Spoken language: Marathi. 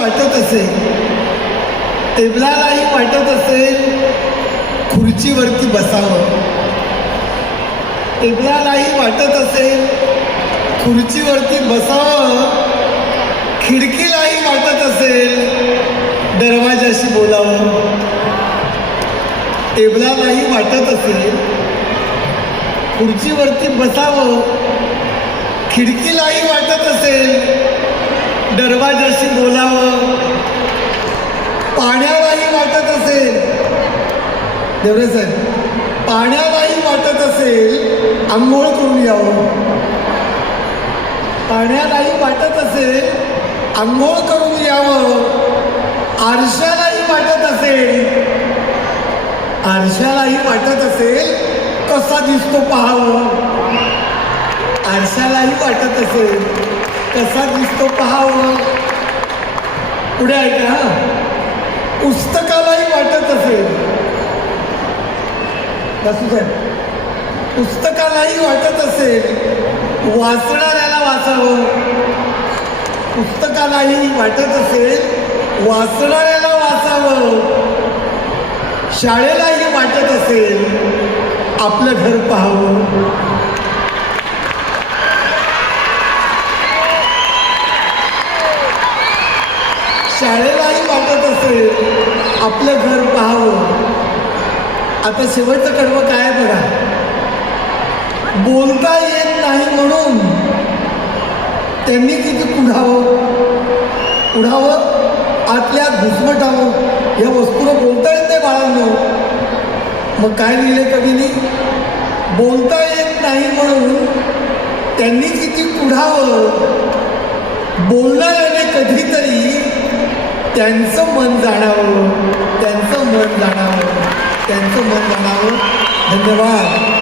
वाटत असेल, टेबलालाही वाटत असेल खुर्चीवरती बसावं, टेबलालाही वाटत असेल खुर्चीवरती बसावं, खिडकीलाही वाटत असेल दरवाजाशी बोलावं, टेबलालाही वाटत असेल खुर्चीवरती बसावं, खिडकीलाही वाटत असेल दरवाजाशी बोलावं, पाण्यालाही वाटत असेल, देवरे साहेब, पाण्यालाही वाटत असेल आंघोळ करून यावं, पाण्यालाही वाटत असेल आंघोळ करून यावं, आरशालाही वाटत असेल, आरशालाही वाटत असेल कसा दिसतो पाहावं, आरशालाही वाटत असेल कसा दिसतो पाहावं. पुढे ऐका, पुस्तकालाही वाटत असेल, पुस्तकालाही वाटत असेल वाचणाऱ्याला वाचावं, पुस्तकालाही वाटत असेल वाचणाऱ्याला वाचावं, शाळेलाही वाटत असेल आपलं घर पाहावं, शाळेलाही वाटत असेल आपलं घर पाहावं. आता शेवटचं कडवं काय बघा, बोलता येत नाही म्हणून त्यांनी किती पुढावं आतल्या घुसमटावं. या वस्तूला बोलता येत नाही बाळांनो, मग काय लिहिले कवीनी, बोलता येत नाही म्हणून त्यांनी किती पुढावं, बोलणाऱ्याने कधीतरी त्यांचं मन जाणावं, त्यांचं मन जाणावं, त्यांचं मन जाणावं. धन्यवाद.